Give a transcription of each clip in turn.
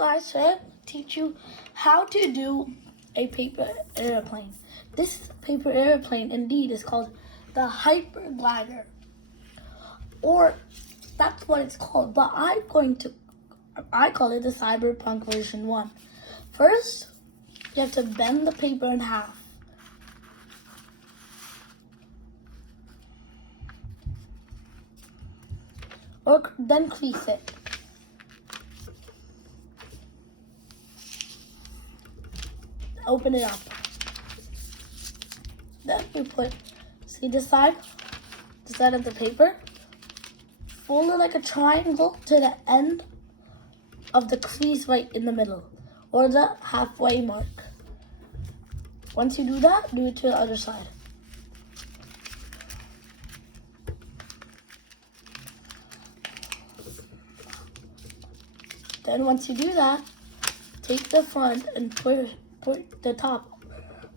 guys, today I'm going to teach you how to do a paper airplane. This paper airplane indeed is called the hyperglider, or that's what it's called, but I call it the cyberpunk version 1. First, you have to bend the paper in half. Or then crease it. Open it up. Then we see the side of the paper. Fold it like a triangle to the end of the crease right in the middle, or the halfway mark. Once you do that, do it to the other side. Then once you do that, take the front and put the top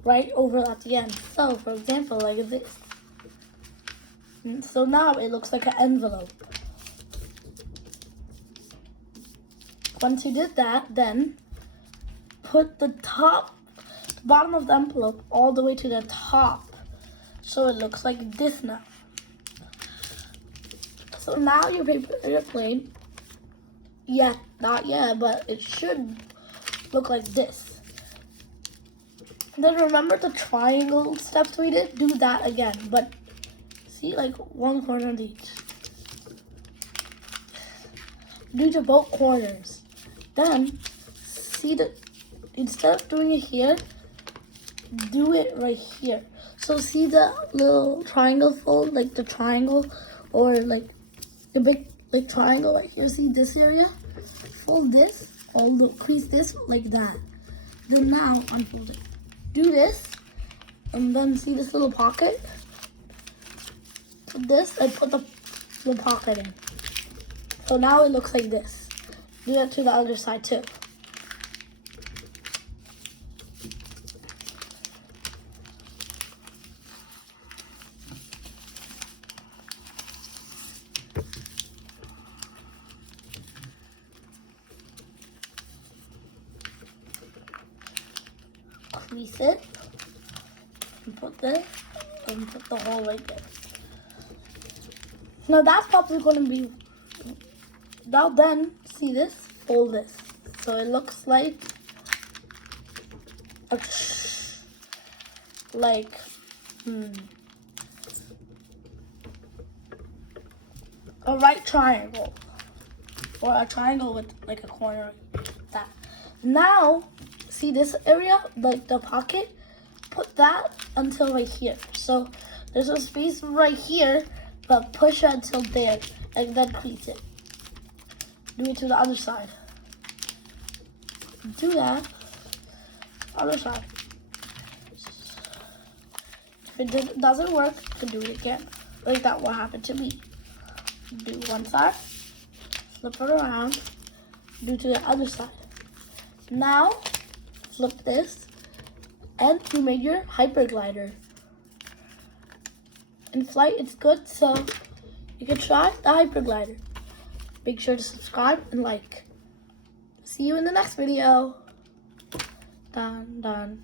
right over at the end. So, for example, like this. So now it looks like an envelope. Once you did that, then put the bottom of the envelope all the way to the top. So it looks like this now. So now your paper airplane, not yet, but it should look like this. Then remember the triangle steps we did? Do that again, but see, like one corner of each. Do to both corners. Then see instead of doing it here, do it right here. So see the little triangle fold, like the triangle, or like the big triangle right here. See this area? Fold this, crease this like that. Then now unfold it. Do this, and then see this little pocket? Put this and put the little pocket in. So now it looks like this. Do that to the other side too. Crease it and put this and put the hole right there. Now that's probably going to be. Now then, see this? Fold this. So it looks like a right triangle, or a triangle with like a corner like that. Now, see this area, like the pocket? Put that until right here. So there's a space right here, but push it until there, and then crease it. Do it to the other side. Do that. Other side. If it doesn't work, you can do it again. Like that what happened to me. Do one side, flip it around, do to the other side. Now, flip this, and you made your hyperglider. In flight, it's good, so you can try the hyperglider. Make sure to subscribe and like. See you in the next video. Done.